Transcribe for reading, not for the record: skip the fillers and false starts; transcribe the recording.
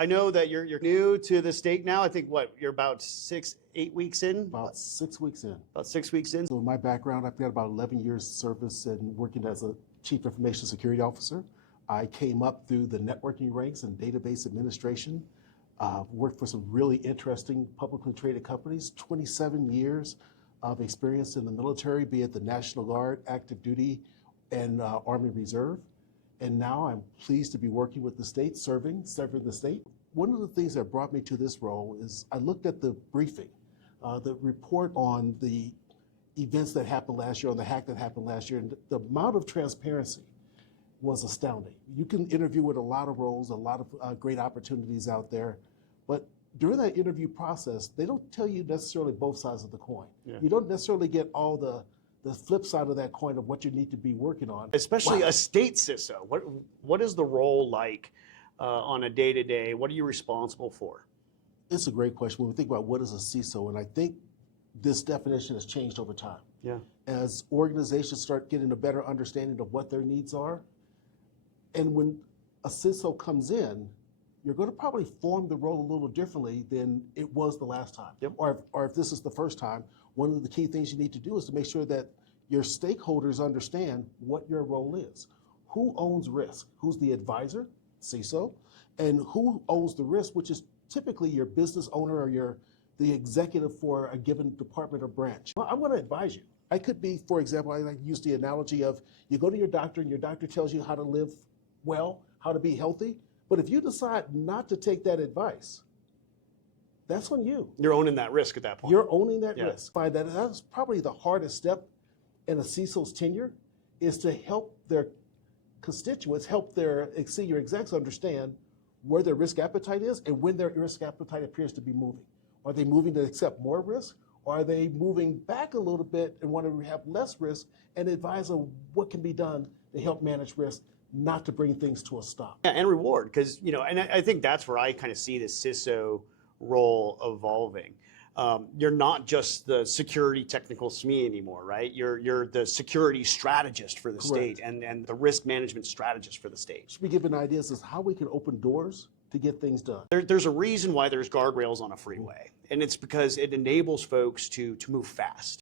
I know that you're new to the state now. I think you're about 8 weeks in? About 6 weeks in. About 6 weeks in. So in my background, I've got about 11 years service and working as a Chief Information Security Officer. I came up through the networking ranks and database administration. Worked for some really interesting publicly traded companies, 27 years of experience in the military, be it the National Guard, active duty, and Army Reserve. And now I'm pleased to be working with the state, serving the state. One of the things that brought me to this role is I looked at the briefing, the report on the events that happened last year, on the hack that happened last year, and the amount of transparency was astounding. You can interview with a lot of roles, a lot of great opportunities out there, but during that interview process, they don't tell you necessarily both sides of the coin. Yeah. You don't necessarily get all the flip side of that coin of what you need to be working on. Especially a state CISO. What is the role like on a day-to-day? What are you responsible for? It's a great question. When we think about what is a CISO, and I think this definition has changed over time. Yeah. As organizations start getting a better understanding of what their needs are, and when a CISO comes in, you're going to probably form the role a little differently than it was the last time. Yep. Or if this is the first time, one of the key things you need to do is to make sure that your stakeholders understand what your role is. Who owns risk? Who's the advisor, CISO, and who owns the risk, which is typically your business owner or the executive for a given department or branch. Well, I'm going to advise you. I could be, for example, I like to use the analogy of you go to your doctor and your doctor tells you how to live well, how to be healthy, but if you decide not to take that advice, that's on you. You're owning that risk at that point. You're owning that risk. By that, that's probably the hardest step in a CISO's tenure, is to help their constituents, help their senior execs understand where their risk appetite is and when their risk appetite appears to be moving. Are they moving to accept more risk? Or are they moving back a little bit and want to have less risk, and advise on what can be done to help manage risk, not to bring things to a stop? Yeah, and reward, because, and I think that's where I kind of see the CISO role evolving. You're not just the security technical SME anymore, right? You're the security strategist for the state and the risk management strategist for the state. Should we give an idea as to how we can open doors to get things done? There's a reason why there's guardrails on a freeway, and it's because it enables folks to move fast.